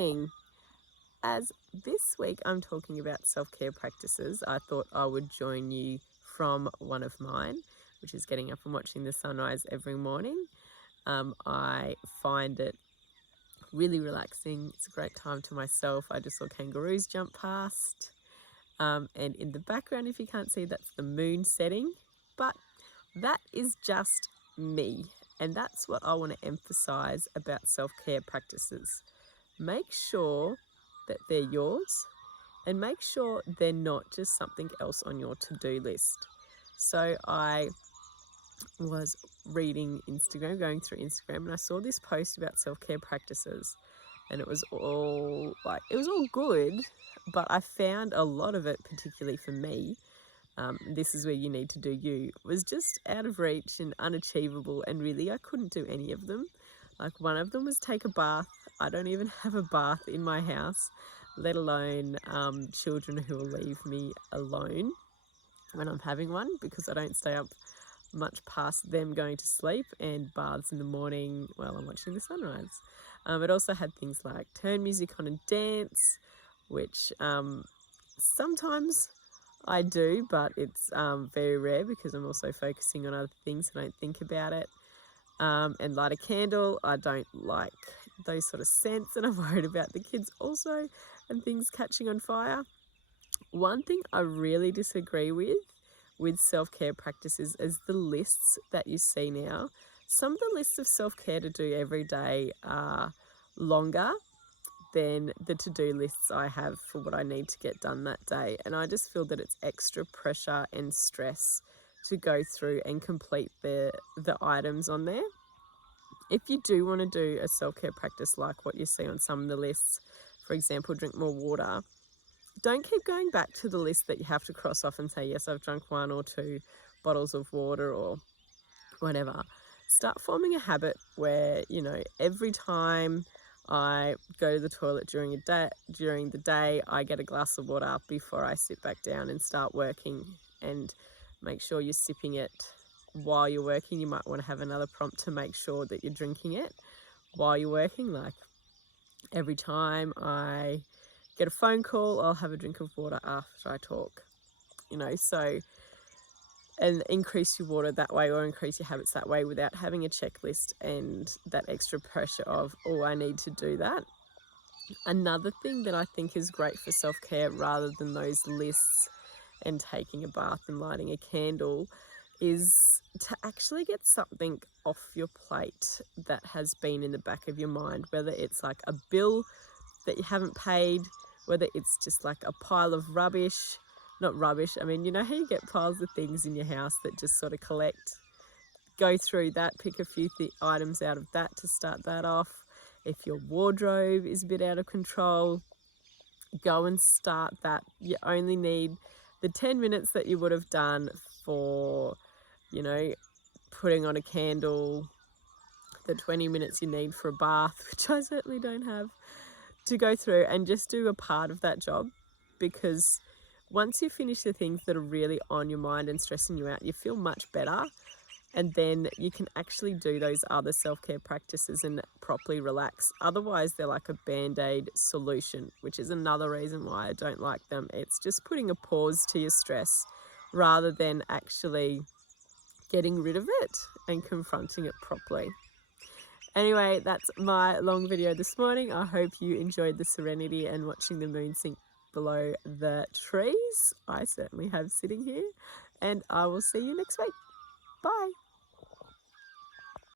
morning. As this week I'm talking about self-care practices, I thought I would join you from one of mine, which is getting up and watching the sunrise every morning. I find it really relaxing. It's a great time to myself. I just saw kangaroos jump past. And in the background, if you can't see, that's the moon setting. But that is just me. And that's what I want to emphasize about self-care practices. Make sure that they're yours and make sure they're not just something else on your to-do list. So I was reading Instagram, going through Instagram, and I saw this post about self-care practices, and it was all good, but I found a lot of it, particularly for me, this is where you need to do you, was just out of reach and unachievable, and really I couldn't do any of them. Like, one of them was take a bath. I don't even have a bath in my house, let alone children who will leave me alone when I'm having one, because I don't stay up much past them going to sleep, and baths in the morning while I'm watching the sunrise. It also had things like turn music on and dance, which sometimes I do, but it's very rare because I'm also focusing on other things and I don't think about it. And light a candle. I don't like those sort of scents, and I'm worried about the kids also and things catching on fire. One thing I really disagree with self-care practices is the lists that you see now. Some of the lists of self-care to do every day are longer than the to-do lists I have for what I need to get done that day. And I just feel that it's extra pressure and stress to go through and complete the items on there. If you do want to do a self-care practice like what you see on some of the lists, for example, drink more water, don't keep going back to the list that you have to cross off and say, yes, I've drunk 1 or 2 bottles of water or whatever. Start forming a habit where, every time I go to the toilet during the day, I get a glass of water before I sit back down and start working, and make sure you're sipping it while you're working. You might want to have another prompt to make sure that you're drinking it while you're working. Like, every time I get a phone call, I'll have a drink of water after I talk, and increase your water that way, or increase your habits that way, without having a checklist and that extra pressure of, oh, I need to do that. Another thing that I think is great for self-care, rather than those lists and taking a bath and lighting a candle, is to actually get something off your plate that has been in the back of your mind, whether it's like a bill that you haven't paid, whether it's just like a pile of rubbish. Not rubbish, I mean, you know how you get piles of things in your house that just sort of collect? Go through that, pick a few items out of that to start that off. If your wardrobe is a bit out of control, go and start that. You only need the 10 minutes that you would have done for, putting on a candle, the 20 minutes you need for a bath, which I certainly don't have, to go through and just do a part of that job. Because once you finish the things that are really on your mind and stressing you out, you feel much better, and then you can actually do those other self-care practices and properly relax. Otherwise, they're like a band-aid solution, which is another reason why I don't like them. It's just putting a pause to your stress rather than actually getting rid of it and confronting it properly. Anyway, that's my long video this morning. I hope you enjoyed the serenity and watching the moon sink below the trees. I certainly have, sitting here, and I will see you next week. Bye.